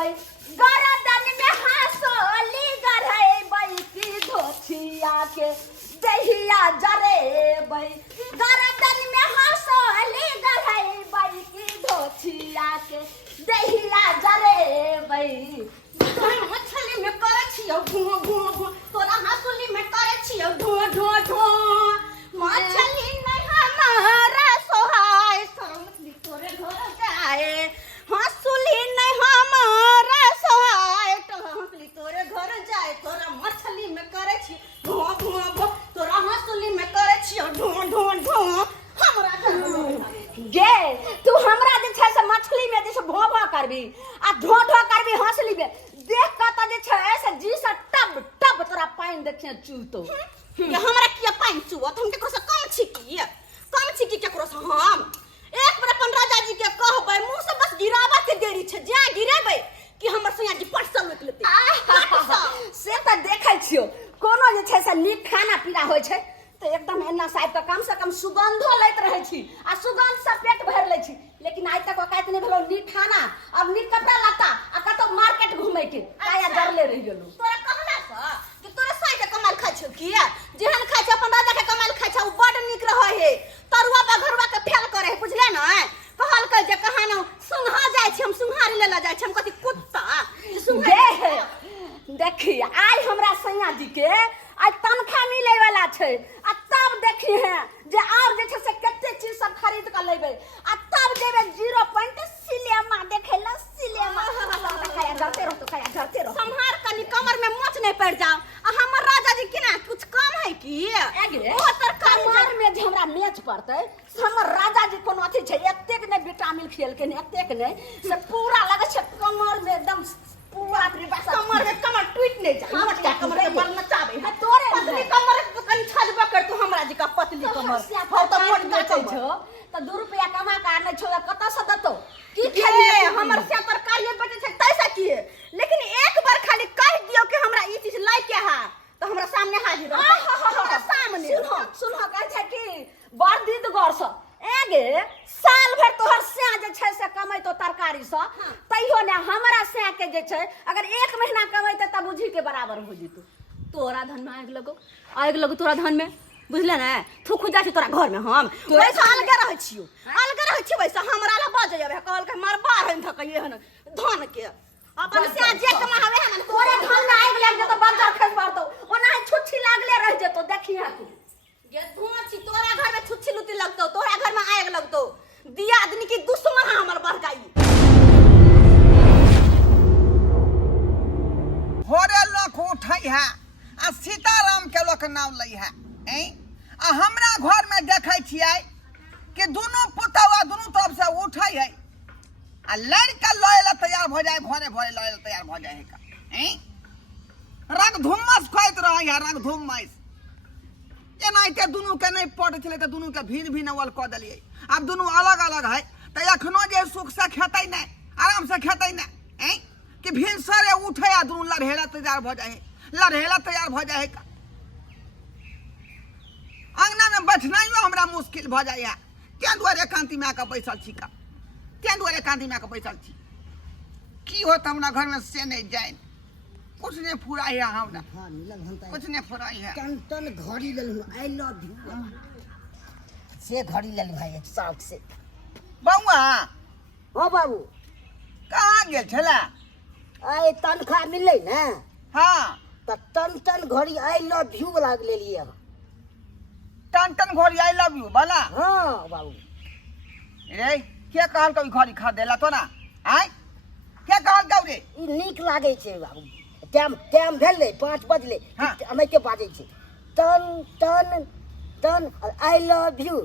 बई गरदन में हंसोली गरई बई की धोथिया के दहिया जरे बई गरदन में हंसोली गरई बई की धोथिया के दहिया जरे बई मछली में करे छियो घुम घुम घुम तोरा हंसुली में करे छियो ढो ढो ढो मछली नहीं हमारा सोहाय तोरा मछली तोरे घर जाए हंसुली नहीं हमारा सोहाय तो हंसली तोरे घर जाए तोरा मछली में करे छी ढो ढो ढो तोरा हंसुली में करे छियो ढो ढो ढो हमरा गे तू हमरा जे छै से मछली में जे भो भो करबी आ ढो ढो करबी हंसली में देख का त जे छै ऐसे जी से टब टब तोरा पानी देखिए चूतो ये हमरा किया पानी चुवत हम केकरो से कम छिकी केकरो से हम एक बार अपन राजा जी के कहबै मुंह से बस गिरावा के देरी छै जा गिरेबै कि हमर सैया जी पटसल लुट लेतै से त देखै छियो कोनो जे छै से नीक खाना पीना होय छै तो एकदम एना साहब का कम से कम सुगंधो लैत रहे छी आ सुगंध से पेट भर ले छी लेकिन आज तक औकात नहीं भेलो नीक खाना अब नीक कपड़ा लत्ता आ कतो मार्केट घूमे के काया जरले रह गेलो तोरा कहला स कि तोरा साई के कमाल खाइ छौ कि जेहन खाइ छ अपन राजा के कमाल खाइ छ उ बड नीक रहै हे तरुआ बघरुआ के फेल करे हे बुझले न कहल के जे कहानो सुंघा जाय छी हम सुंघारी लेला जाय छी हम कथि कुत्ता सुंघे देखी आई हमरा सैया जी के आज तनखा मिले वाला छै आ तब देखी हैं जे और जे छै से कते चीज सब खरीद के लेबे आ तब जेबे 0 पॉइंट सिनेमा देखेला सिनेमा खाया करते रहो संहार कनी कमर में मोच नहीं पड़ जाओ आ हमर राजा जी के ना कुछ कम है कि आगे ओ तरकारी कमर में जे हमरा मेच पड़तै हमर राजा जी कोनो अथी छै एतेक ने विटामिन खेल के ने एतेक ने से पूरा लगे छै कमर में एकदम पूरा कमर टूट नहीं जाए हम क्या कमर के बल नचाबे है तोरे पतली कमर कनी छजबा कर तू हमरा जी का पतली कमर हो तो मोट बेचै छो तो 2 रुपया कमा का आने छो कत से दतो की खेले हमर से तरकारी बेचे छै तैसा किए लेकिन एक बार खाली कह दियो कि हमरा ई चीज लाई के है तो हमरा सामने हाजिर रहतै हमरा सामने सुनो कहै छै कि बड़ दीद गौर से एगे साल भर तोहर से जे छै से कमैतो तरकारी से तैयो ने हमरा से के जे छै अगर 1 महीना कमैते तब बुझी के बराबर हो जितो तोरा धन में आग लगो तोरा धन में बुझले ना थूक जा छी तोरा घर में हम वैसा अलगे रहै छियो वैसा हमरा ला बाज जाबे कहल के मार बाहर हन थकइए हन धन के अपन से जे कमावे हन तोरे धन में आग लग जेतो बंदर खस मारतो ओना छुच्छी लागले रह जेतो देखिया तू ये धुआं छी तोरा घर में छुच्छी लुती लगतो तोरा घर में आग लगतो दिया आदमी की दुश्मन हमर बढ़ गई होरे लोक उठै है आ सीताराम के लोक नाम लै है आ हमरा घर में देखै छियै कि दुनू पुतवा दुनू तरफ से उठै है आ लड़का लय ला तैयार भ जाए भोरे भोरे लय ला तैयार भ जाए है का रंग धुम्मस खोइत रहै है रंग धुम्मस एनाइते दुनू के नहीं पड़े छले त दुनू के भीड़ भी नवल क देलिए अब दुनू अलग अलग है त एखनो जे सुख से खेतै नै आराम से खेतै नै कि भिनसरे उठे आ दुनू लड़हेला तैयार भ जाए लड़हेला तैयार भ जाए अंगना में बैठनाइयो हमरा मुश्किल भ जाए तें दुआरे एकांती में के बैसल छी का तें दुआरे एकांती में के बैसल छी की होत हमरा घर में से नहीं जाए कुछ नहीं फुराई है हमरा कुछ नहीं फुराई है टन घड़ी ले आई लव यू से घड़ी ले भाई शौक से बउआ हो बाबू कहाँ गेल छला आई तनखा मिलै ना हाँ त टन घड़ी आई लव यू वाला ले लिए टन घड़ी आई लव यू वाला हां बाबू रे के कहल कभी घड़ी खा देला तो ना आय के कहल कौ रे ई नीक लागे छे बाबू टाइम भेले 5 बजले हाँ। हमें के बाजे छे टन आई लव यू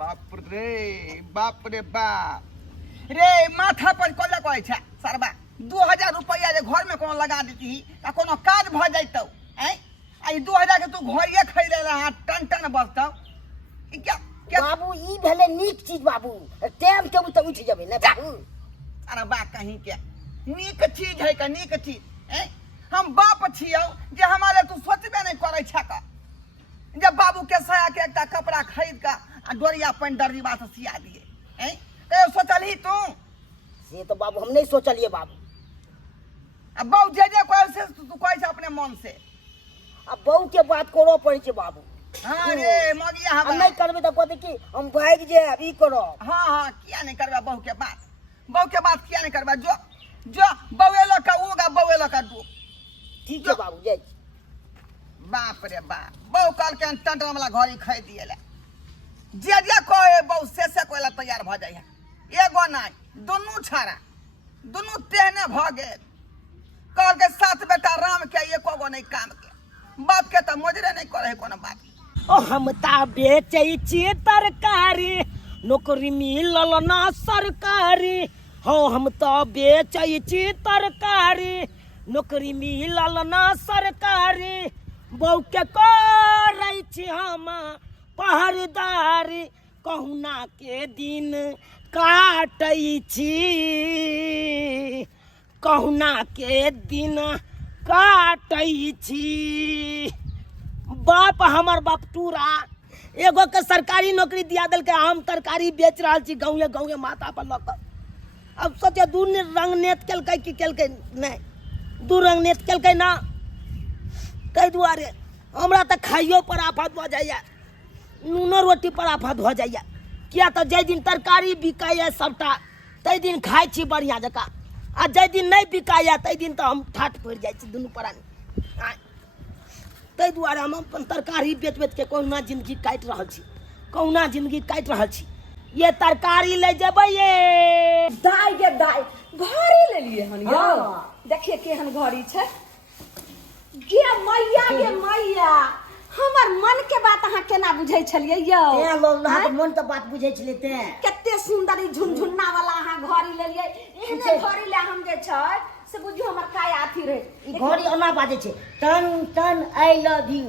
बाप रे बाप रे माथा पर कोला कहै छै सरबा 2000 रुपया जे घर में कोनो लगा देती आ कोनो काज भ जाइतौ आई 2000 के तू घरिए खरीदे रहा टन बसतौ ई क्या बाबू ई भेले नीक चीज बाबू टाइम के तो उठ जाबे ना बाबू अरे बा कहीं के नीक चीज है का नीक चीज हम बाप छियौ जे हमारे तू सोचबे नहीं करे छ का जब बाबू के साया के एकटा कपड़ा खरीद का आ डोरिया पेन दर्जीबा से सिया दिए कहियो सोचलही तू से तो बाबू हम नहीं सोचलिए बाबू अब बहु जे कहे से तू कहे से अपने मन से अब बहू के बात करो पड़े छे बाबू हाँ रे मगिया हम हवा नहीं करबे तो कहते कि हम भाग जे अभी करो हाँ किया नहीं करबा बहू के बात किया नहीं करबा जो बउएलो का उगा बउएलो का डूब ठीक है बाबू जय बाप रे बाप बहू कल के टंटन वाला घड़ी खरीद दिए जे कहे बहू से कोला तैयार भ जाए एगो नहीं दुनू छाड़ा दुनू तेहने भ गेल कल के साथ बेटा राम के एको गो नहीं काम के बाप के तो मोजरे नहीं करे कोनो बात ओ हम ता बेचै छी तरकारी नौकरी मिलल ना सरकारी हो हम तो बेचै छी तरकारी नौकरी मिलल ना सरकारी बहू के करै छी हम पहरेदारी कहुना के दिन काटै छी कहुना के दिन काटै छी बाप हमर बाप टूरा एगो के सरकारी नौकरी दिया दिल के हम तरकारी बेच रहा छी गाँव माथा पर लग अब सोचे दू रंग नेत केलकै कि केलकै नहीं दू रंग नेत केलकै ना ताहि दुआरे हमरा तो खाइयो पर आफत भ जाइए नूनो रोटी पर आफत भ जाइए किया तो जै दिन तरकारी बिकाइए सबटा तै दिन खाइ छी बढ़िया जकाँ आ जै दिन नहीं बिकाइए तै दिन तो हम ठाठ पड़ि जाइ छी दुनू प्राणी ताहि दुआरे हम अपन तरकारी बेच बेच के कहुना जिंदगी काटि रहल छी कहुना जिंदगी काटि रहल छी ये तरकारी ले जेबै ये दाई गे दाई घड़ी ले लिए हन यौ हाँ। देखिए केहन घड़ी छै गे मैया हमर मन के बात अहाँ केना बुझै छलियै यौ तें लोग अहाँके मन के बात बुझै छलै तें कते सुंदर ई झुनझुन्ना वाला अहाँ घड़ी लेलियै एहने घड़ी ले हम जे छै से बुझियो हमर काय अथी रहे ई घड़ी ओना बाजै छै टन टन आई लव यू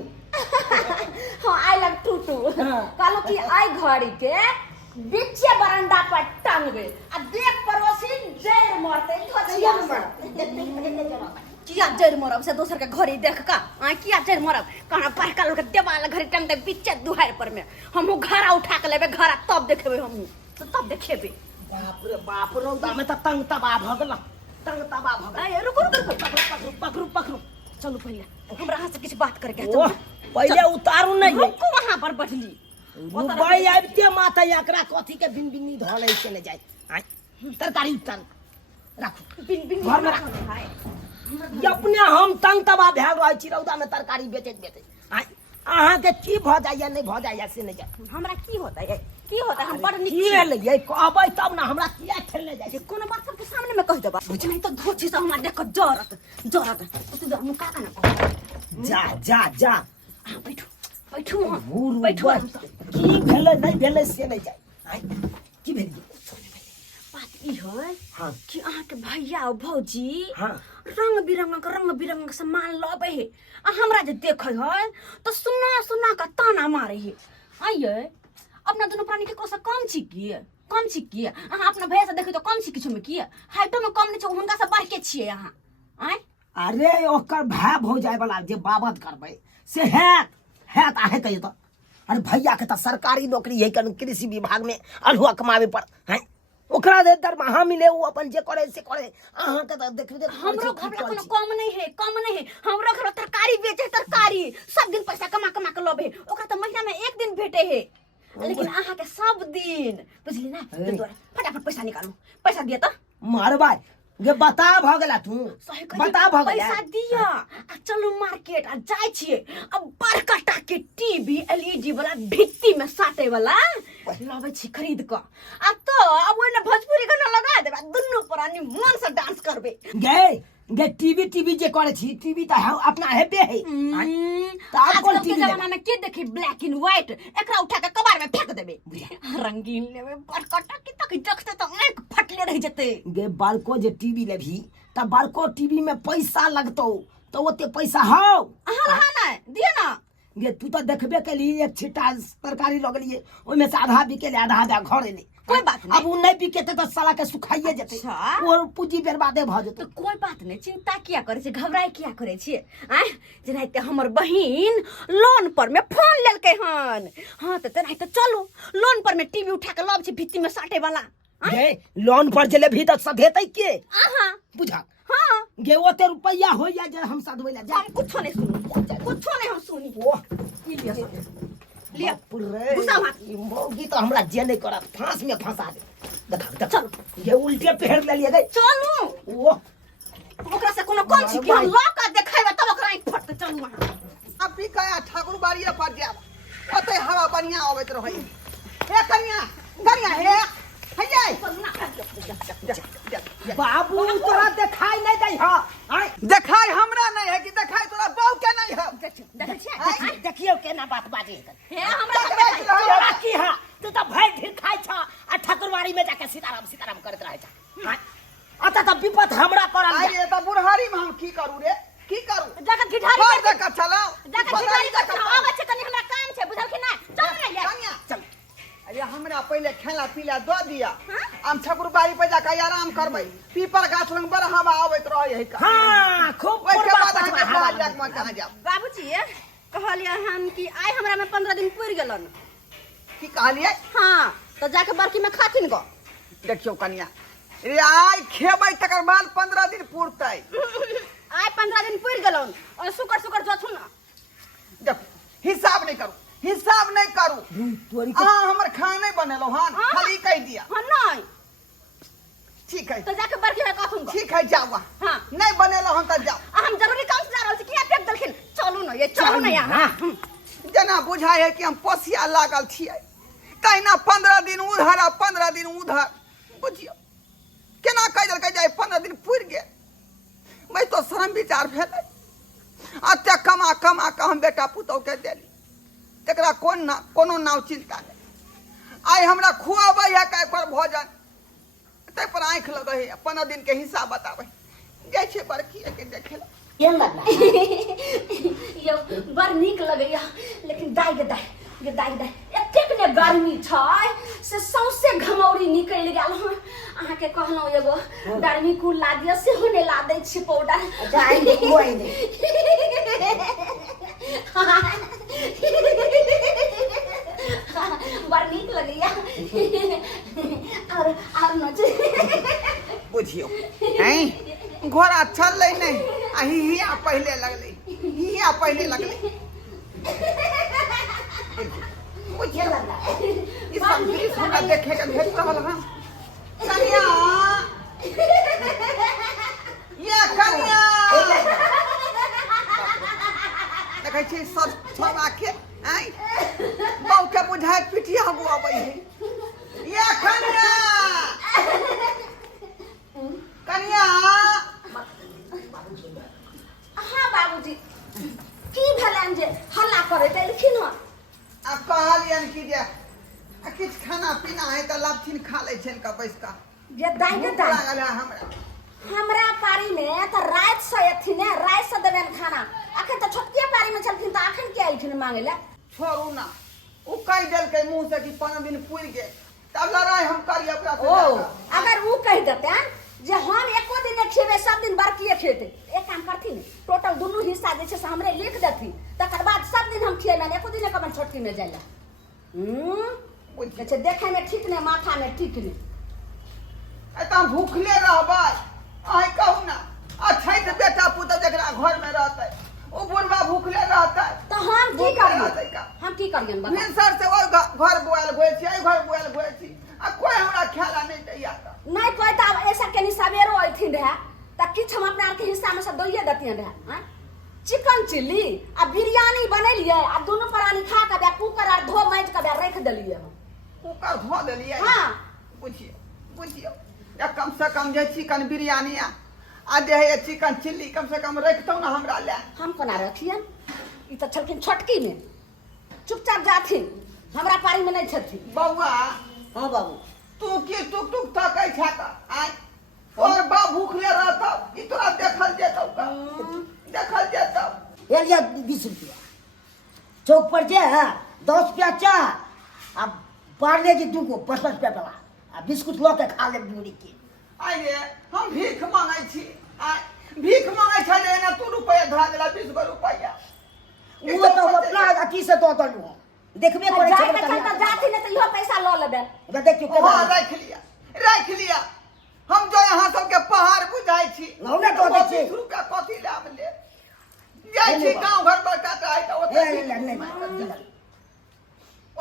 हाँ आई लव टू टू हाँ। कहलो कि आई घड़ी के बीचे बरंडा पर टांगबे आ देख पड़ोसी जैर मारते धोचिया में किया जैर मारब से दोसर के घड़ी देख का आ किया जैर मारब कहना बड़का लोग के देवाल घड़ी टांग दे बीचे दुहार पर में हमहु घड़ा उठा के लेबे घड़ा तब देखेबे हमहु तो तब देखेबे बाप रे रौदा में त तंग तबा भ गेल तंग तबा भ गेल ए रुको पकड़ू चलो पहले हमरा अहाँ से किछ बात करके ओह, पहले उतारू नहीं रुको वहां पर बैठली मुंबई आबिते माथा एकरा कथी के बिन बिन्नी धलै चले जाय आय तरकारी उतारू राखू बिन बिन घर में राख ये अपने हम तंग तबा भए रहै छी रौदा में तरकारी बेचैत आय अहाँ के की भ जाइए नहीं भ जाइए से नहीं जाय हमरा की होता है हम बड़ निक की ले कहबै तब ना हमरा किया खेलने जाय छै कोनो बात सबके सामने में कह देबा नहीं तो धोची से हमरा देख जरत तू जा मुका का ना जा बैठू वहाँ बूढ़ बैठू की भेलै नहीं भेलै से नहीं जाय आय की भेल बात ई है हाँ। कि अहाँ के भैया और भौजी हाँ। रंग बिरंग सामान लबे है आ हमरा जे देखे है तो सुना का ताना मारे है आइए अपना दोनों प्राणी के कोसा कम छी की अहाँ अपना भैया से देखे तो कम छी किछो में की हाइटो में कम नहीं छै हुनका से बढ़ के छिए अहाँ आय अरे ओकर भाय भौ जाय वाला जे बाबत करबै से है आहे कहियो तो अरे भैया के तो सरकारी नौकरी है कृषि विभाग में अल्हुआ कमावे पर है ओकरा दे दरमाहा मिले वो अपन जे करे से करे अहाँ के तो देखबे हमरो घर में कोनो कम नहीं है हमरो घर तरकारी बेचे तरकारी सब दिन पैसा कमा के लबे ओकरा तो महीना में एक दिन भेटे है लेकिन अहाँ के सब दिन बुझली ना तो द्वारा फटाफट पैसा निकालू पैसा दिए तो मारबा गे बता भ गेला तू बता भ गेला पैसा दिया आ चलो मार्केट आ जाय छिए अब बड़का टा के टीवी एलईडी वाला भित्ती में साटे वाला लबे छी खरीद क आ तो अब ओने भोजपुरी गाना लगा देबा दुन्नु प्राणी मन से डांस करबे गे टीवी जे करे छी टीवी त अपना हेबे है आज कल के जमाना में के देखे ब्लैक एंड व्हाइट एकरा उठा के कबाड़ में फेंक देबे रंगीन लेबे बड़का टा के तक देखते तो आंख फटले रह जते गे बालको जे टीवी लेभी त बालको टीवी में पैसा लगतो तो ओते पैसा हौ अहाँ लहा ना दिए ना गे तू तो देखबे के लिए एक छिटा तरकारी लगलिए ओइ में से आधा बिके ले आधा घर ले कोई बात नहीं अब उ नहीं बिकेते तो साला के सुखाइए जते अच्छा। और पूंजी बर्बादे भ जते तो कोई बात नहीं चिंता किया करे छे घबराए किया करे छे आय जेनाइते हमर बहिन लोन पर में फोन लेलकै हन हां त तेनाइते चलो लोन पर में टीवी उठा के लब छे भित्ती में साटे वाला गे लोन पर जे लेभी त सधेतै के आहा बुझा हां हाँ गे ओते रुपया हो या जे हम सदबै ला जा हम कुछो नहीं सुनी, कुछो नहीं हम सुनी। ओ ई लिया लिया बाप रे घुसा मार। ई मौगी तो हमरा जेल करत, फांस में फंसा दे। देखा देख चल ये उल्टे पहर ले लिए गई। चलू ओ ओकरा से कोनो कम छी कि हम लौका देखाइबा तब ओकरा आँख फटते। चलू वहाँ अब भी कया ठाकुर बाड़िया पर जाब ओते हवा बढ़िया आबैत रहै। हे कन्या कन्या हे हैये चलू ना। बाबू तोरा देखाई नहीं दई ह आय देखाई हमरा नहीं है कि देखाई तोरा बहू के नहीं है। देखै छियै देखियो केना बात बाजे हे हमरा तोरा की हा तू तो भय ढीर खाइ छ आ ठाकुरवाड़ी में जाके सीताराम सीताराम करत रहे छ। हां अत त विपत हमरा करल जा। अरे त बुढ़ारी में हम की करू रे की करू जाके घिढारी घर कर देख चलाओ जाके घिढारी कर आवे छै तनी हमरा काम छै बुझल कि नहीं। चल रे ले कन्या चल। अरे हमरा पहले खेला पीला दो दिया हम ठाकुर बाड़ी पे जाके आराम करबै। पीपर गाछ लंग बड़ हवा आबैत रहै है का। हां खूब ओइ के पूर्वा बाद पछवा हम हवा जाक में कहां जाब। बाबूजी कहलिए हम कि आइ हमरा में 15 दिन पुर गेलन। की कहलिए हां तो जाके बरकी में खाथिन गो। देखियो कन्या रे आइ खेबै तकर बाद 15 दिन पुरतै। आइ 15 दिन पुर गेलन और शुक्र शुक्र जोथु ना। देख हिसाब नहीं करू हिसाब नहीं करू। तोरी अहाँ हमर खाना नहीं बनेलो हन खाली कह दिया। हां नहीं ठीक है तो जाके बरकी में कहथुन गो। ठीक है जाओ। हां नहीं बनेलो हन त जाओ। हम जरूरी काम से जा रहल छी किया फेंक देलखिन। चलू ना ये चलू ना यहाँ। जना बुझाय है कि हम पोसिया लागल छियै कहिना 15 दिन उधर आ 15 दिन उधर बुझियो केना कह देलकै जाय 15 दिन पुर गेल। मैं तो शर्म विचार भेलै अत्ते कमा कमा के हम बेटा पुतौ के देली तकरा कोनो नाव चिंता नहीं। आइ हमरा खुआबै है का पर भोजन तै पर आँख लगै है 15 दिन के हिसाब बताबै जाइ छै बड़की के देखेला। केन लगला यो बड़ नीक लगैया लेकिन दाइ गे दाइ एतेक ने गर्मी छै से सौसे घमौरी निकलि गेल हँ। अहाँ के कहलहुँ एगो गर्मी कुल ला दिअ सेहो नहि ला दै छी पाउडर। जाई दे कोई दे बड़ नीक लगैया और न बुझियो हैं घोड़ा चललै नहीं आ हिया पहले लगलै हिया पहले लगलै। बुझियो ई सब दृश्य हमरा देखे के भेट रहल हन। कन्या ये कन्या देखै छी सब छोड़ा के हैं बहु के बुझाय पिटिया हो अबै है। ये कन्या कन्या हाँ बाबूजी की भेलन जे हल्ला करे देलखिन हँ। आ कहलियन कि जे किछ खाना पीना है त लपथिन खा लै छन का बैस का। जे दाइ भूख दाइ लागल है हमरा। हमरा पारी में तो रात से एथिन रात से देबेन खाना। अखन तो छोटके पारी में चलथिन तो अखन के आइलखिन मांगे ले। छोड़ू ना उ कह देलकै मुंह से कि 15 दिन पुर गेल तब लड़ाई हम करिए ओकरा से। ओ अगर वो कह देते जे हम एको दिन खेबे सब दिन बरकिए खेते एक काम करथिन टोटल दोनों हिस्सा जे छै से हमरे लिख देथिन तकर बाद सब दिन हम खेबे एको दिन कबन छोटकी में जाइला। अच्छा देखे में ठीक नहीं माथा में ठीक नहीं। एता भूखले रहबै आइ कहू ना अच्छा त बेटा पुत जकरा घर में रहतै ओ बुढ़वा भूखले रहतै तो हम की करिए हम की करियन बता। भिनसर से ओ घर बुआल गोए छी आई घर बुआल गोए छी आ कोई हमरा खेला नहीं दैया नहीं कोई तो ऐसा कनी सवेरो अथिन रहे त किछ हम अपना के हिस्सा में से दइए देतियन रहे। हां चिकन चिल्ली आ बिरयानी बनैलिए आ दोनों प्राणी खा के कुकर आर धो मांज के रख देलिए हम कुकर धो देलिए। हां बुझियो या कम से कम जे चिकन बिरयानी आ दे है चिकन चिल्ली कम से कम रखतौ ना हमरा ले। हम कोना रखियन ई त छलखिन छोटकी में चुपचाप जाथिन हमरा पारी में नहीं छथिन। बौआ हां बाबू तू की टुक टुक तकै छ त आइ और बा भूखले रहतौ ई तोरा देखल जेतौ का देखल जेतौ। ये लिया 20 रुपया चौक पर जे है 10 रुपया चाह अब पार्ले जी 2 को 5 रुपया वाला आ बिस्कुट लो के खा ले बूढ़ी के। आइ रे हम भीख मांगै छी आइ भीख मांगै छले ना 2 रुपया धरा देला 20 रुपया वो तो अपना अथी से तो दलू देखबे करे जाय के चलता जाती नहीं तो इहो पैसा ल लेबे। देखियो हां रख लिया हम जो यहाँ सबके पहाड़ बुझाई छी लौने तो जाइ छी गांव घर पर काटा है तो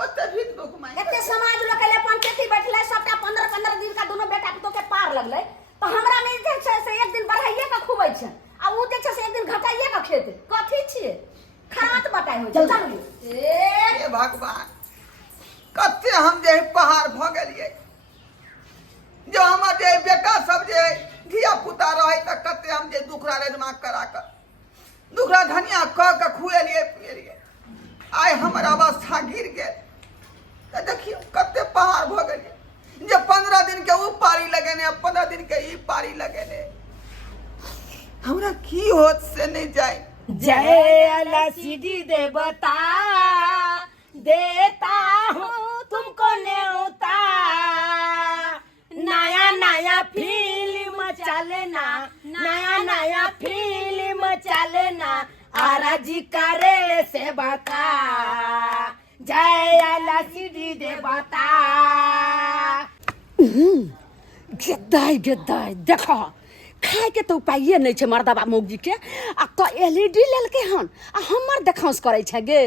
ओते भी दुख माई एते समाज लोग के ले पंचायती बैठले सबटा 15-15 दिन का दोनों बेटा तो के पार लगले तो हमरा में जे छै से एक दिन बढ़ाइए के खुबै छै आ उ जे छै से एक दिन घटाइए के खेते कथि छिए खात बटाई हो छै चलू हे भगवान कते हम जे पहाड़ भ गेलिए जो हम जे बेटा सब जे धिया पुता रहे त कते हम जे दुखरा रे दिमाग करा कर दुखरा धनिया क के खुएलिए पिएलिए आइ हमर अवस्था गिर गेल त देखियो कते पहाड़ भ गेलिए जे 15 दिन के ऊ पारी लगेने 15 दिन के ई पारी लगेने हमरा की होत से नहीं जाए जय अलसीडी देवता देता हूँ तुमको न्योता नया नया फिल्म चलना नया नया फिल्म चलना आराजी करे से बता जय अलसीडी देवता गेदाई गेदाई देखो खाए के तो उपाय नहीं छे मर्दाबा मौगी के आ तो एलईडी लेलके हन आ हमर देखांस करे छे गे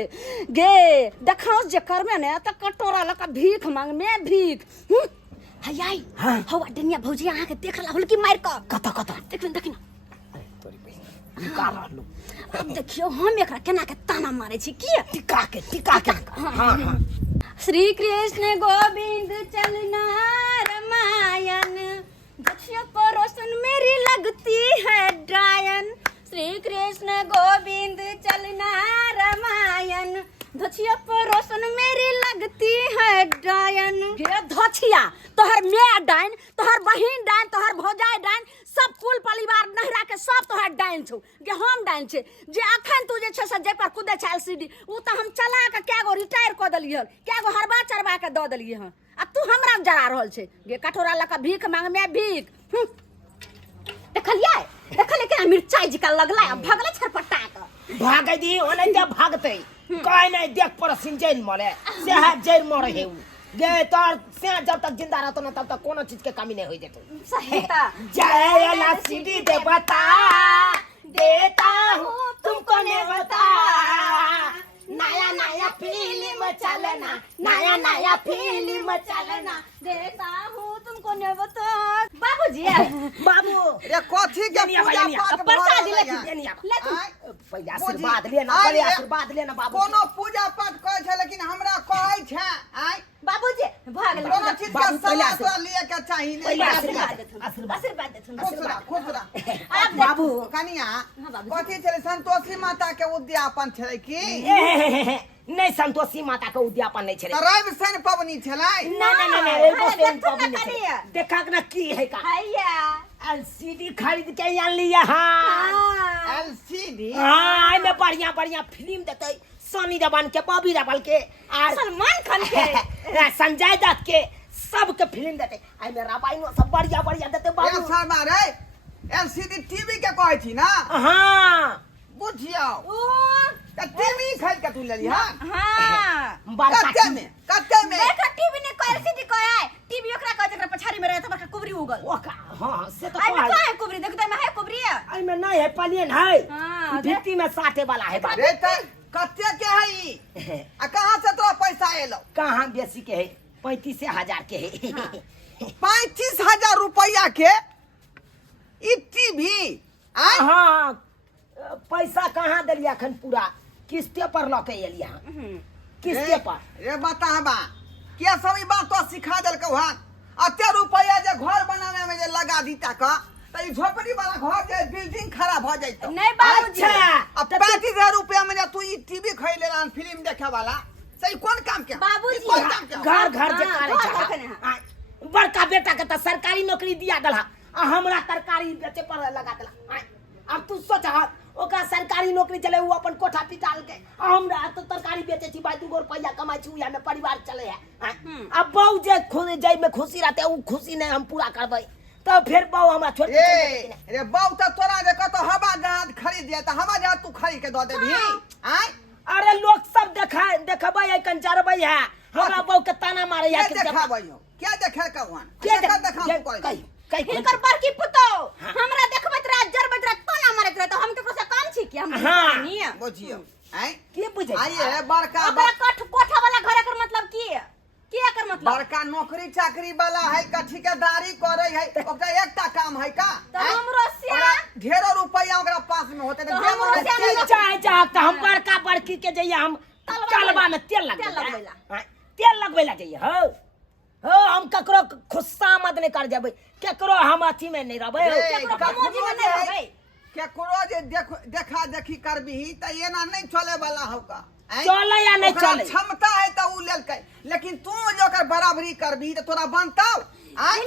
गे देखांस जे करबे ने त कटोरा लका भीख मांग में भीख हयाई हवा डनिया भौजी आहा के देख ला हुलकी मार क कत देखिन देखिन तोरी पैसा का रहलो अब देखियो हम एकरा केना के ताना मारे छी की टिका के हां श्री कृष्ण गोविंद चलना रामायण देखियो परोसन मेरी लगती है डायन श्री कृष्ण गोविंद चलना रामायण धछिया परोसन मेरी लगती है डायन गे धछिया तोहर मैं डायन तोहर बहिन डायन तोहर भौजाई डायन सब कुल परिवार नहरा के सब तोहर डायन छौ गे हम डायन छे जे अखन तू जे छ से जे पर कुदे छ एलसीडी उ त हम चला के केगो रिटायर क देलिए केगो हरबा चरबा के द देलिए हन आ तू हमरा जरा रहल छे गे कटोरा लका भीख मांग में भीख देखलिए के मिर्चाई जिका लगला भगले छरपटा के भागै दी ओने जा भागतै काय नहीं देख पर सिंजैन मले से है जैर मरे हे गे तोर से जब तक जिंदा रहतो न तब तक कोनो चीज के कमी नहीं होई देतो सही ता जय अलसीडी देवता देता हूँ तुमको न्योता नया नया फिल्म चलना नया नया फिल्म चलना देता हूँ तुमको न्योता बाबूजी बाबू रे कथी के पूजा पाठ प्रसाद ले ले तू पहले आशीर्वाद लेना पहले आशीर्वाद लेना बाबू कोनो पूजा पाठ करे छै लेकिन हमरा कहै छै आइ बाबूजी भाग ले कोनो चीज के सलाह तो लिए के चाहिए पहले आशीर्वाद दे खुश रह अब बाबू कनिया कथी छले संतोषी माता के उद्यापन छले की नहीं संतोषी माता के उद्यापन नहीं छले रवि शनि पबनी छले नहीं एगो पेन पबनी छले देखा के ना की है का हैया एलसीडी खरीद के आन लिया हां एलसीडी हां में बढ़िया बढ़िया फिल्म देते सनी देओल के बॉबी देओल के और सलमान खान के संजय दत्त के सब के फिल्म देते आई में रामायण सब बढ़िया बढ़िया देते बाबू शर्मा रे एलसीडी टीवी के कहै छी ना हां बुझियो त टीवी खरीद के तू लेली हां हां कते में देखा टीवी ने कोई एलसीडी कोई है टीवी ओकरा कह जकरा पछाड़ी में रहे त बड़का कुबरी उगल ओका हां से तो आई में का है कुबरी देख त में है कुबरी आई में नहीं है प्लेन है हां भित्ती में साटे वाला है बाबू रे त कते के है ई आ कहां से तोरा पैसा एलो कहां बेसी के है 35,000 के है 35,000 रुपया के ई टीवी हां पैसा कहां देलिया अखन पूरा किस्ते पर लके एलिया किस्ते पर रे बताबा क्या सब ई बात तो सिखा देल कहू अते रुपया जे घर बनाने में जे लगा दीता का त ई झोपड़ी वाला घर जे बिल्डिंग खराब हो जाइत नहीं बाबूजी अब 35,000 रुपया में जे तू ई टीवी खरीद लेला फिल्म देखे वाला सही कौन काम के बाबूजी कौन काम के घर घर जे करे छ बड़का बेटा के त सरकारी नौकरी दिया गला आ हमरा तरकारी बेचे पर लगा देला अब तू सोच ओका सरकारी नौकरी चले वो अपन कोठा पिटाल के हमरा तो तरकारी बेचे छी भाई 2 रुपया कमाई छी उया में परिवार चले है अब बहु जे खुद जाई में खुशी रहते उ खुशी ने हम पूरा करबै तो फिर बहु हमरा छोड़ के रे बहु त तोरा जे कतो हवा जहाज खरीद दिया त हवा जहाज तू खरीद के द देबी आय अरे लोग सब देखबै है कंचरबै है हमरा बहु के ताना मारे है क्या देखाबै हो क्या देखे कहवन क्या देखा कोई हिनकर बड़की पुतो हमरा देखबत रात जरबत रात तो ना मारत रहे तो हम केकरो से काम छी कि हम हां बुझियो हैं के बुझे आइए बड़का ओकरा कोठा वाला घर एकर मतलब की है की एकर मतलब बड़का नौकरी चाकरी वाला है का ठेकेदारी करे है ओकरा एकटा काम है का तो हमरो से ओकरा ढेरों रुपया ओकरा पास में होते तो हमरो से की चाहे चाहत हम बड़का बड़की के जइए हम चलबा में तेल लगवेला तेल लगवेला जइए हो हम ककरो खुशामद नहीं कर जेबै केकरो हम अथी में नहीं रहबै केकरो कमोजी में नहीं रहबै केकरो जे देखा देखी करबी त एना नहीं चले वाला होगा चले या नहीं चले क्षमता है तो उ लेलकै लेकिन तू जो कर बराबरी करबी तो तोरा बनतौ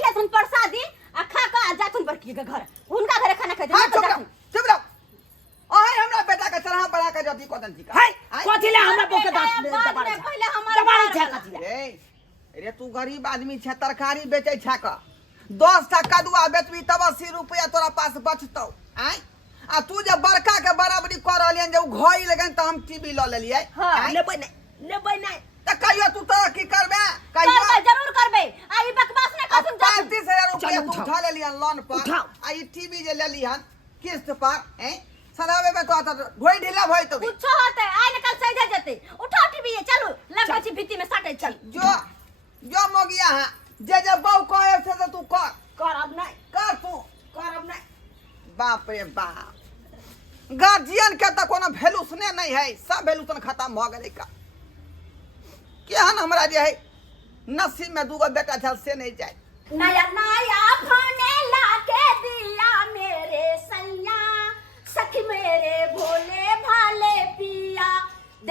ले थुन प्रसादी आ खा का जाथुन बड़की के घर उनका घरे खाना खाइ हां जाथुन चुप रहो ओहे हमरा बेटा के चढ़ा बढ़ा के जदी कोदन जी का है कथि ले हमरा बोके दांत पहले हमर दबाई छै कथि ले रे तू गरीब आदमी छै तरकारी बेचै छै का 10 टा कदुआ बेचबी तब 80 रुपया तोरा पास बचतौ आय आ तू जे बड़का के बराबरी कर रहलियन जे घोई लगन त हम टीवी ल लेलियै लेबै नहीं त कहियो तू तरक्की करबे कहियो करबै जरूर करबै आ ई बकवास नै करथुन 35,000 रुपया तू उठाओ। उठा लेलियन लोन पर उठाओ। आ ई टीवी जे लेलियन किस्त पर हैं सदावे में तो घोई ढीला भई तो कुछ होतै आइ न कल सही जेतै उठाओ टीवी चलू लगबै छी भित्ती में साटै छी जो मोगिया है जे बहु कहे से तो तू करब नहीं कर तू करब नहीं बाप रे बाप गार्जियन के तो कोनो वैल्यूसने नहीं है सब वैल्यूसन खत्म भ गेलै का केहन हमरा जे है नसीब में दूगो बेटा छल से नहीं जाए नया नया खाने लाके दिया मेरे सैया सखी मेरे भोले भाले पिया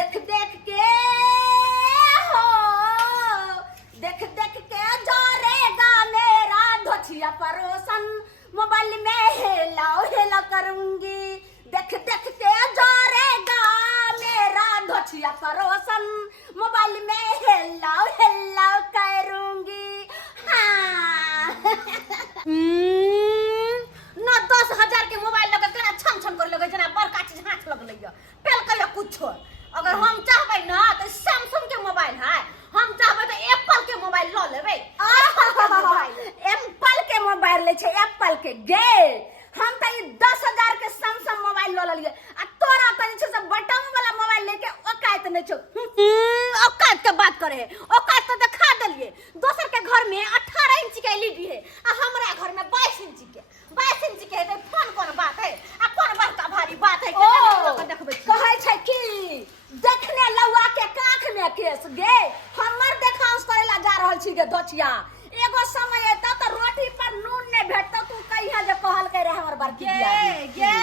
देख देख के हो देख देख के जोरेगा मेरा धोतिया परोसन मोबाइल में हेला करूंगी देख देख के जोरेगा मेरा धोतिया परोसन मोबाइल में हेला करूंगी हाँ ना 10,000 के मोबाइल लगे केना छम छम कर लगे जना बड़का चीज हाथ लग लइया पेल कहिया कुछो अगर हम चाहबै ना तो सैमसंग के मोबाइल है हम चाहबै तो एप्पल के मोबाइल ल लेबै एप्पल के मोबाइल ले छै एप्पल के गे हम त 10,000 के सैमसंग मोबाइल ल लेलिए आ तोरा त जे छै से बटन वाला मोबाइल लेके औकात नै छौ औकात के बात करे है औकात तो दिखा देलिए दोसर के घर में 18 इंच के एलईडी है आ हमरा घर में 22 इंच के है तो फोन कोन बात है आ कोन बड़का भारी बात है ओ देखबै कहै छै कि देखने लौआ के काख में केस गे हमर देखांस करे ला जा रहल छी गे दचिया एगो समय एता त रोटी पर नून नै भेटत तू कहिया जे कहल के रहे हमर बड़की गे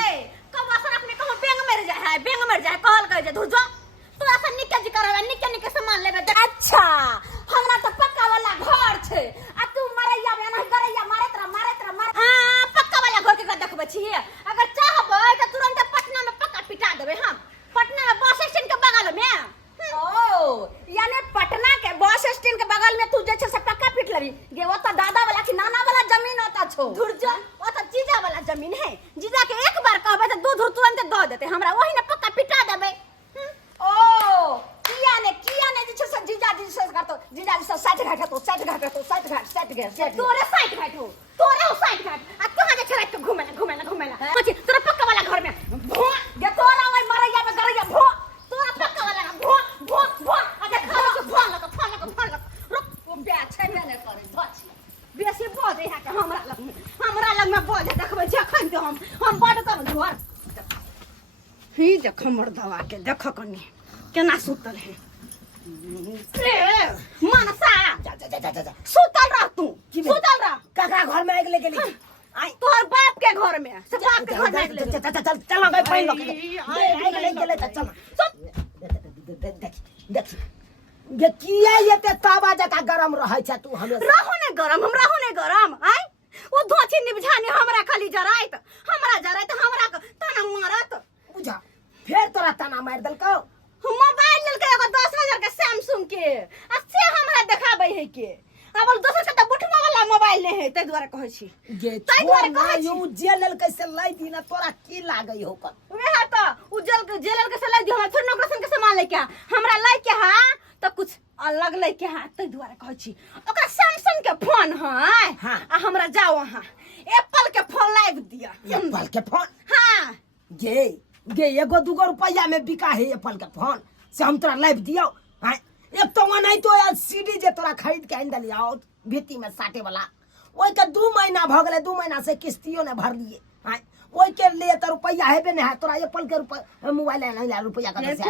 कब अपने कहो बेंग मर जाए कहल कह जे धुर जो तू ऐसा निके जी करवे निके सामान लेबे अच्छा हमरा त पक्का वाला घर छै आ तू मरैया में नहीं करैया मारत रह हां पक्का वाला घर के देखबै छी अगर चाहबै त तुरंत पटना में पक्का पिटा देबै हम पटना में बस स्टैंड के बगल में ओ यानी पटना के बस स्टैंड के बगल में तू जे छै से पक्का पीट लेबी गे ओ त दादा वाला कि नाना वाला जमीन होता छो धुर जो ओ त जीजा वाला जमीन है जीजा के एक बार कहबै त दो धुर तुरंत द देते हमरा वही ने पक्का पिटा देबै ओ किया ने जे छै से जीजा जी से करतो जीजा जी से 60 घाट तो 60 घाट तोरे साइड घाट हो तोरे हो साइड घाट आ कहां जे छरा के घुमेला कुछ तोरा पक्का वाला घर में भो गे तोरा ओइ मरैया में करैया भो तोरा पक्का वाला भो आ देखा के फोन लगा रुक ओ बे छै ने करे धछि बेसी बोझ है के हमरा लग में बोझ देखबै जखन के हम बड कम घर ही देख हमर दवा के देख कनी केना सुतल है मनसा जा सुतल रह तू सुतल रह ककरा घर में आग लेके ली आई तोहर बाप के घर में से बाप के घर में आग ले चल गए पानी लोग आग ले गेले त चल देख ये किया ये ते तावा जका गरम रहै छ तू हमेशा रहू ने गरम आई ओ धोची निभझानी हमरा खाली जराइत हमरा तना मारत बुझा फिर तोरा तना मार देलको मोबाइल लेलकै एगो 10,000 के सैमसंग के आ से हमरा देखाबै है के अब दोसर के त बुठमा वाला मोबाइल नै है तै दुआरे कहै छी ये तै दुआरे कहै छी यू जेलल कैसे लाई दी ना तोरा की लागै हो कर उहे त उजल जेलल के से लै दी हमरा फिर नौकरसन के सामान लेके हमरा लै के हा त कुछ अलग लै के हा तै दुआरे कहै छी ओकरा सैमसंग के फोन है हाँ। आ हमरा जाओ वहां एप्पल के फोन लाइव दिया एप्पल के फोन हां ये गे एगो दूगो रुपया में बिका है एप्पल के फोन से हम तोरा लाइव दियो। हाँ एक तो वहाँ नहीं तो यार सीडी जे तोरा खरीद के आइन दिलिया भीती में साटे वाला ओई के 2 महीना भ गेले 2 महीना से किस्तियों ने भर लिए। हाँ ओई के लिए तो रुपया हेबे नहीं है तोरा एप्पल के रुपया मोबाइल नहीं ला रुपया का से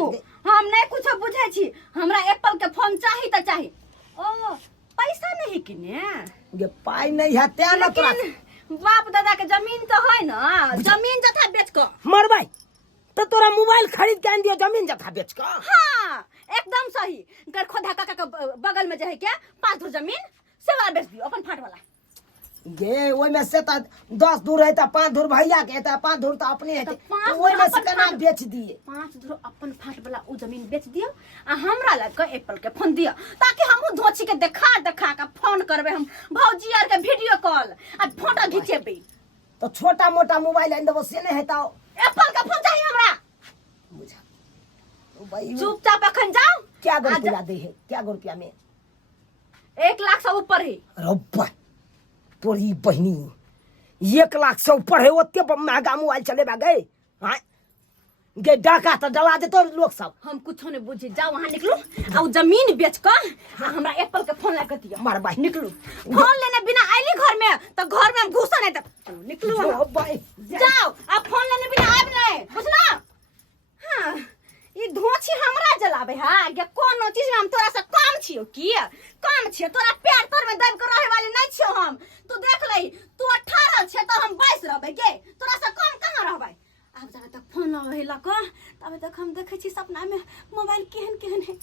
हम नहीं कुछ बुझे छी हमरा एप्पल के फोन चाहिए त चाहिए। ओ पैसा नहीं किने गे पाई नहीं है ते ना तोरा बाप दादा के जमीन तो है ना जमीन जथा बेच को मरबाई तो तोरा मोबाइल खरीद के आन दियो जमीन जथा बेच के। हाँ एकदम सही कर खोदा काका के बगल में जे है के 5 धुर जमीन से वाला बेच दियो अपन फाट वाला। गे ओई में से त 10 धुर है त 5 धुर भैया के त 5 धुर त अपने है तो ओई में से केना बेच दिए 5 धुर अपन फाट वाला उ जमीन बेच दियो आ हमरा लग के एप्पल के फोन दियो ताकि हमहु धोची के देखा के फोन करबे हम भौजी आर के वीडियो कॉल आ फोटो खींचेबे। तो छोटा मोटा मोबाइल आइन देबो से नहीं है त एप्पल का फोन चाहिए हमरा बुझा भाई चुपचाप अखन जाओ। क्या रुपया दे है क्या रुपया में 1 लाख से ऊपर है। रब्बा तोरी बहनी 1 लाख से ऊपर है ओते महंगा मोबाइल चलेबा गए। हाँ गे डाका तो डला देतो लोग सब। हम कुछ नहीं बुझे जाओ वहां निकलो आ जमीन बेच कर हमरा एप्पल के फोन ला दिया मार भाई निकलो फोन लेने बिना आईली घर में तो घर में हम घुसा नहीं तक निकलो ओ भाई जाओ अब फोन लेने बिना आब नहीं बुझला। हां ई धोची हमरा जलाबे हा या कोनो चीज में हम तोरा से काम छियो की काम छियो तोरा पैर तोर में दब कर रहे वाली नहीं छियो हम। तू देख लई तू 18 छे तो हम 22 रहबे गे तोरा से कम कहां रहबे। अब जब तक फोन न रहला को तब तक हम देखे छी सपना में मोबाइल केहन केहन है।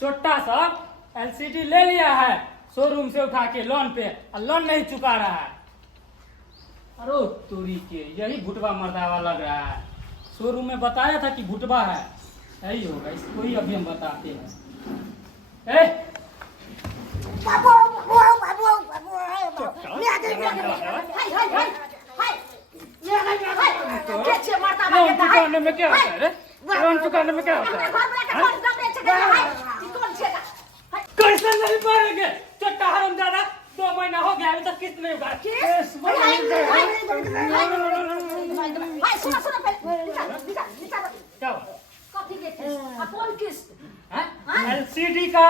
छोटा सा एलसीडी ले लिया है शोरूम से उठा के लोन पे और लोन नहीं चुका रहा है। अरे तोरी के यही भुटवा मर्दावा लग रहा है। शोरूम में बताया था कि भुटवा है यही होगा इसको ही अभी हम बताते हैं। ए बाबू बाबू बाबू बाबू ले आ गए हाय हाय हाय हाय ले आ गए कैसे मारता लोन चुकाने में क्या होता है रे? लोन चुकाने में क्या होता है? कैसे नहीं भरेंगे? छोटा हरामजादा 2 महीना हो गया अभी तक किस्त नहीं उतारा। हाय सुनो सुनो पहले क्या हुआ? कॉफी के अपन किस्त एलसीडी का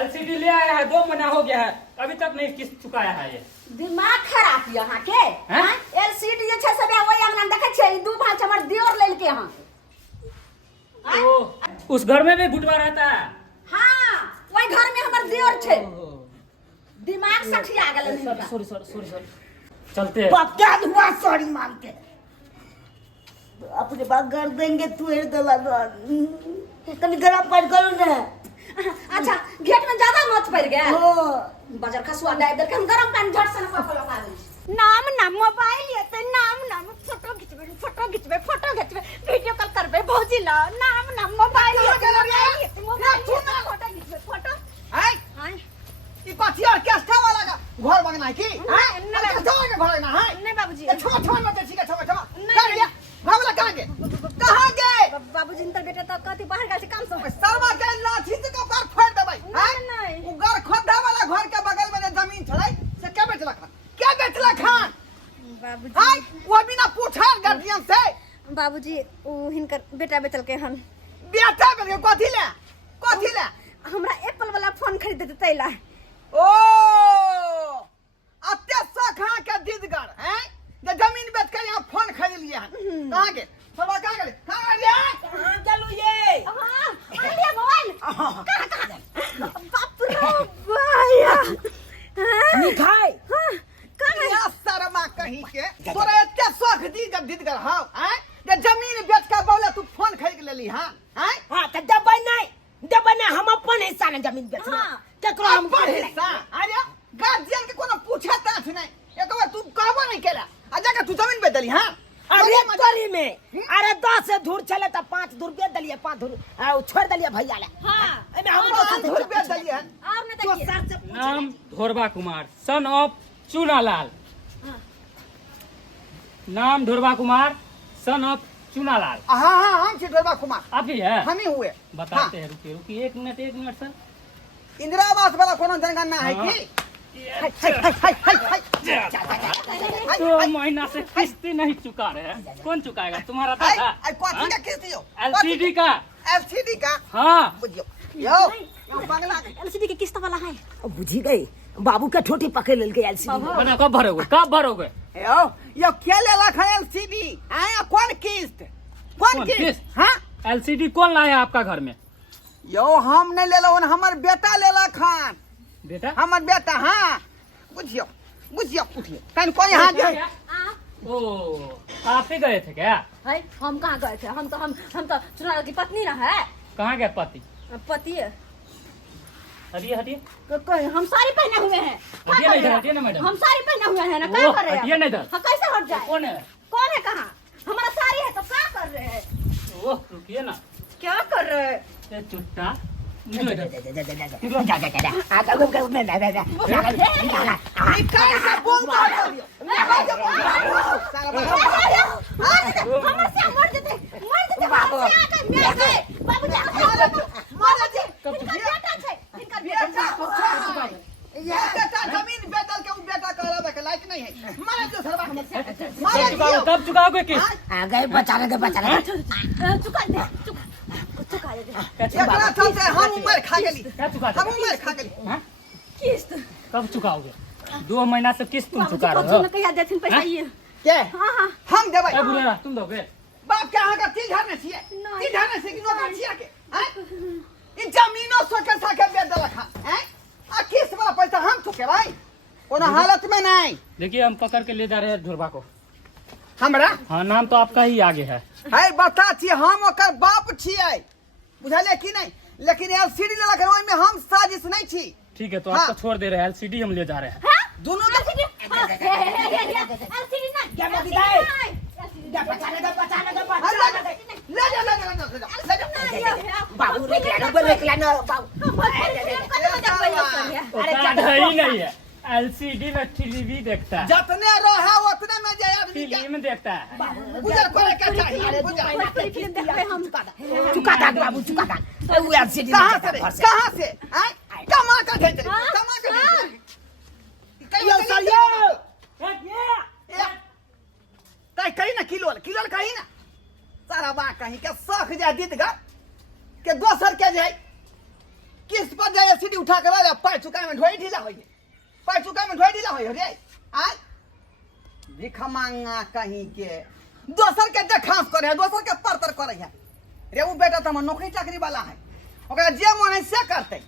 एलसीडी ले आया है 2 महीना हो गया है अभी तक नहीं किस्त चुकाया है। ये दिमाग खराब यहाँ के एलसीडी जे छै सब ओइ अंगना देखे छै 2 भांच हमर दियोर लेल के यहाँ उस घर में भी भुटवा रहता है। हाँ ओइ घर में हमर दियोर छै दिमाग सठिया गेल है। सॉरी चलते हैं। पक्का हुआ सॉरी मान के अपने बात कर देंगे तू ये गला कभी गला पड़ करो ना। अच्छा गेट में ज्यादा मत पड़ गया बाजार खसुआ डाल दे के हम गरम पानी झट से ना लगा दे। नाम मोबाइल ये तो नाम फोटो खिंचबे वीडियो कॉल करबे भौजी ला नाम मोबाइल ये फोटो खिंचबे फोटो हाय हां ई पाथिया केस्टा वाला का घर बगना है की हां नहीं केस्टा वाला का घर ना है नहीं बाबूजी छोटा मत ठीक है छोटा कहां गया भावला कहां गए बाबूजी इंटर बेटा तो कथी बाहर गेल छै काम से सरवा के लाठी से का पार फोड़ देबै नहीं वो घर खोदा वाला घर के बगल में जमीन छलै से क्या बेचला खान बाबूजी हाय वो बिना पूछा गार्जियन से बाबूजी उ हिनकर बेटा बेचल के हन बेटा बेल के कथी ले हमरा एप्पल वाला फोन खरीद दे तैला ओ अत्ते सखा के दीदगर हैं जे जमीन बेच के यहां फोन खरीद लिया है कहां के सरवा कहां गेले कहां चलो ये हां आलिया मोबाइल कहां बाप रे भैया मिठाई या शर्मा कहीं के तोरा एते शौक दी जब दीदगर हां हैं जे जमीन बेच के बोले तू फोन खरीद लेली हां हैं हां त दबाई नहीं हम अपन हिस्सा ने जमीन बेचना केकरो हम अपन हिस्सा अरे गार्जियन के कोनो पूछे ताछ नहीं एक बार तू कहबो नहीं केला आ जाके तू जमीन बेच देली हां अरे तोरी में अरे 10 धूर चले त 5 धूर बेच दलिए 5 धूर छोड़ दलिए भैया ले हां एमे हम 10 धूर बेच देली है और नहीं तो देखिए सर से नाम ढोरबा कुमार सन ऑफ चूनालाल। नाम ढोरबा कुमार सन ऑफ चूनालाल। हां हम छी ढोरबा कुमार आप ही है हम ही हुए बताते हैं रुकिए 1 मिनट सर। इंदिरा आवास वाला कोनो जनगणना है हाँ। की 2 महीना से किस्त नहीं चुका रहे हैं। कौन चुकाएगा? तुम्हारा दादा। कौन का किस्त दियो? एलसीडी का। एलसीडी का? हाँ बुझियो यो बंगला एलसीडी के किस्त वाला है। अब बुझी गई बाबू का ठोटी पकड़ लेल के एलसीडी बना कब भरोगे? कब भरोगे? यो क्या लेला खा एलसीडी? हैं कौन किस्त? कौन किस्त? हां एलसीडी कौन लाया आपका घर में? यो हम नहीं लेला हन, हमर बेटा लेला खान। बेटा? हमर बेटा। हां बुझियो बुझियो उठिए कन कोई हां दे। ओ आप ही गए थे क्या? है हम कहाँ गए थे? हम तो चुनाव की पत्नी ना है। कहाँ गए पति? पति है। हटिए हटिए हम साड़ी पहने हुए हैं। क्या हटिए कर नहीं रहे हैं? हटिए ना मैडम। हम साड़ी पहने हुए हैं ना, क्या कर रहे हैं? हटिए नहीं इधर। हाँ, कैसे हट जाए? कौन है? कौन है? कहाँ? हमारा साड़ी है तो क्या कर रहे हैं? ओह रुकिए ना। क्या कर रहे हैं? ये चुट्टा निकलो इधर। निकाल से बोल दो। हमारे से मर जेते बाबू मारा जे इनका बेटा छै, इनका बेटा ये बेटा जमीन बेचल के उ बेटा कहलावे के लायक नहीं है। मारा जो सरवा कब चुकाओगे किस्त? आ गए बचाने दे चुका दे। एकरा चलते हम उमर खा गेली। क्या चुका? हम उमर खा गेली। हाँ? किस्त कब चुकाओगे? 2 महीना से किस्त तुम चुका रहे बाबूजी हो। को कहिया देथिन पैसा हाँ? ये। के हाँ हाँ हम देबै। ए बुढ़ा तुम दोगे? बाप के अहाँ का तीन घर में छिए। नहीं। तीन घर में से कि नौकर छिए के? हैं? इ जमीनो सोके साके बेच देलक हैं? आ किस्त वाला पैसा हम चुके भाई। कोनो हालत में नहीं। देखिए हम पकड़ के ले जा रहे हैं ढोरबा को। हमरा हाँ नाम तो आपका ही आगे है। है बता छी हम ओकर बाप छिए। बुझले कि नहीं? लेकिन एलसीडी लेलक ओइ में हम साजिश नहीं छी। ठीक है तो हाँ। आपको छोड़ दे रहे हैं। एलसीडी हम ले जा रहे हैं। दोनों एलसीडी ना क्या मत जाए। बचाने ले जा बाबू रेख लेना बाबू औकात है ही नहीं है। एलसीडी में टीवी देखता है, जितने रहा उतने में जे आदमी के फिल्म देखता है। गुजर करे के चाहिए। गुजर फिल्म देखबै हम। चुका दा बाबू चुका दा वो एलसीडी कहां से रे? कहां से? हैं? कमा का भेज रे। कमा का भेज रे। यो सरिया तय कहीं ना किलो कहीं ना सारा बा कहीं के सख जाए दीद गा के दोसर के जाए किस्त पर जाए सीधी उठा के ले पाय चुका में ढोई ढीला होई। पाय चुका में ढोई ढीला होई रे। आय भिख मांगा कहीं के दोसर के देखास करे, दोसर के परतर करे है रे। वो बेटा त नौकरी चाकरी वाला है, ओकरा जे मन है से करते।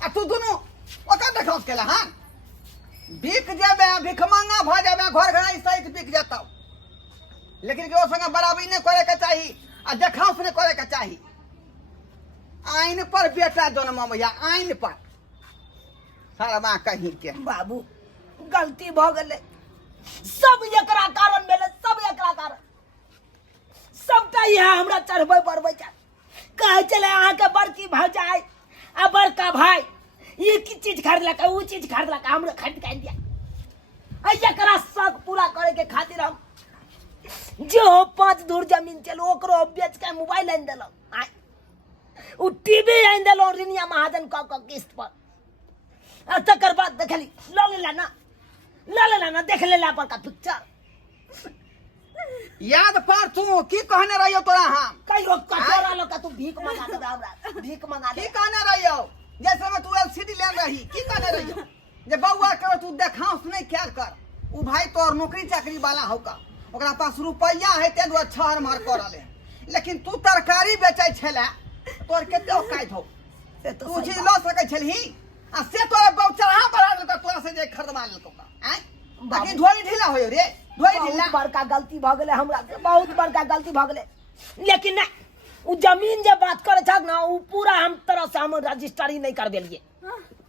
आ तू दोनों ओकर देखास केला। हां बिक जाबे, भिख मांगा भ जाबे, घर घराई सहित बिक जाता। लेकिन के संगे बराबरी नहीं करे के चाहिए आ देखाउस नहीं करे के चाहिए। आइन पर बेटा जन्म भैया, आइन पर सारा माँ कहीं के बाबू गलती भ गेले। सब एकरा कारण भेले, सब एकरा कारण। सबटा यह हमरा चढ़बै बढ़बै जा कहे चले अहाँ के बड़की भौजाई आ बड़का भाई ये की चीज खरीदलक, वो चीज खरीदलक, हमरो खरीद के दिया। आ एकरा शौक पूरा करे के खातिर हम जो 5 धूर जमीन चल ओकरो बेच के मोबाइल आन देलो। आय उ टीवी आन देलो रिनिया महाजन क किस्त पर। आ तकर बाद देखली ल लेला ना देख लेला पर का पिक्चर। याद पर तू की कहने रहियो तोरा? हम कहियो कटोरा लो का तू भीख मंगा दे हमरा, भीख मंगा की दे। कहने रहियो? जैसे में तू एलसीडी ले रही की कहने रहियो? जे बउआ कर तू देखाउस नहीं ख्याल कर। उ भाई तोर नौकरी चाकरी वाला हो का, ओकरा पास रुपया है ते दो छहर मार करले। लेकिन तू तरकारी बेचै छले, तोर केते औकात हो? तू जी ल सकै छलही आ से तोरा बौचरा बढ़ा देलक, तोरा से जे खरीदवा लेलक का। हैं बाकी ढोई ढीला होयो रे, ढोई ढीला। बहुत बड़का गलती भ गेले हमरा से, बहुत बड़का गलती भ गेले। लेकिन ना उ जमीन जे बात करे छक ना उ पूरा हम तरह से हम रजिस्ट्री नहीं करबेलिए।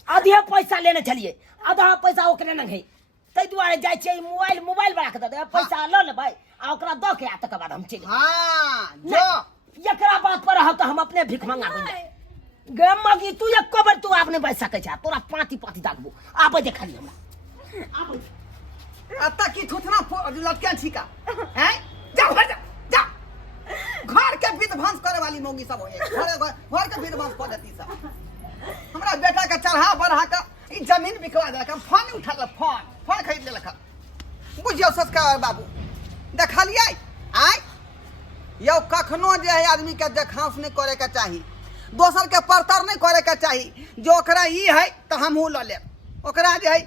आधे पैसा लेने छलिए, आधा पैसा ओकरे न गई। तै दुआरे जाय छै मोबाइल बना के दे पैसा ल लेबै आ ओकरा द के आ तकर बाद हम चली। हां जो एकरा बात पर रह तो हम अपने भीख मंगा देंगे। गम मगी तू एक कबर तू आपने बैठ सके छ, तोरा पाती दागबो आबे देखली हमरा। अत्ता की थुथना लटके ठीका हैं? जा घर जा घर के विध्वंस करे वाली मौगी सब होए। घर के विध्वंस कर देती सब। हमरा बेटा के चढ़ा बढ़ा के ई जमीन बिकवा देलक फोन उठा ले फोन खरीद लेलक बुझियो सस्कार बाबू देखलिए आय यौ कखनो जे है आदमी के देखांस नहीं करे के चाही दोसर के परतर नहीं करे के चाही जो ओकरा ई है तो हमहू ल लेब ओकरा जे है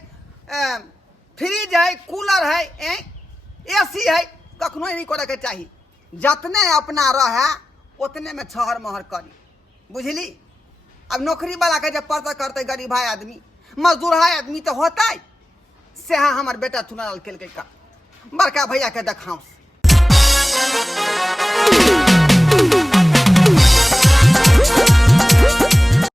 फ्रिज है कूलर है एसी है कखनो नहीं करे के चाही जतने अपना रहे उतने में छहर महर करी बुझली अब नौकरी वाला के जब परतर करते गरीब है आदमी मजदूर है आदमी तो होता है से हमार बेटा चुनाव केल का बड़का भैया के देखांस